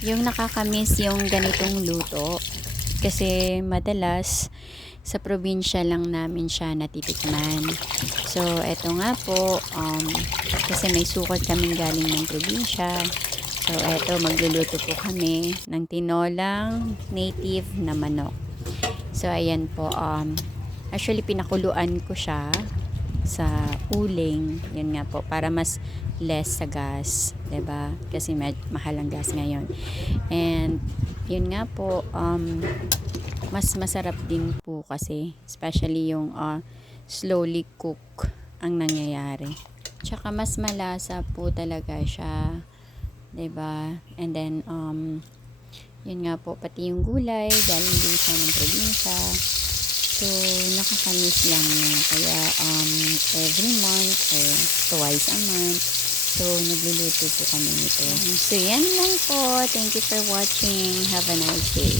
yung nakakamiss yung ganitong luto. Kasi madalas sa probinsya lang namin siya natitikman. So, eto nga po, kasi may sukat kaming galing ng probinsya. So, eto, magluluto po kami ng tinolang native na manok. So, ayan po, actually pinakuluan ko siya sa uling. Yun nga po, para mas less sa gas, 'di ba? Kasi mahal ang gas ngayon. And yun nga po, mas masarap din po kasi, especially yung slowly cook ang nangyayari. Tsaka mas malasa po talaga siya, 'di ba? And then yun nga po, pati yung gulay galing din siya ng probinsya. So, nakakamiss lang na. Kaya, every month or twice a month, so, nagluluto po kami nito. So, yan lang po. Thank you for watching. Have a nice day.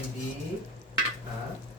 Hindi. Ha?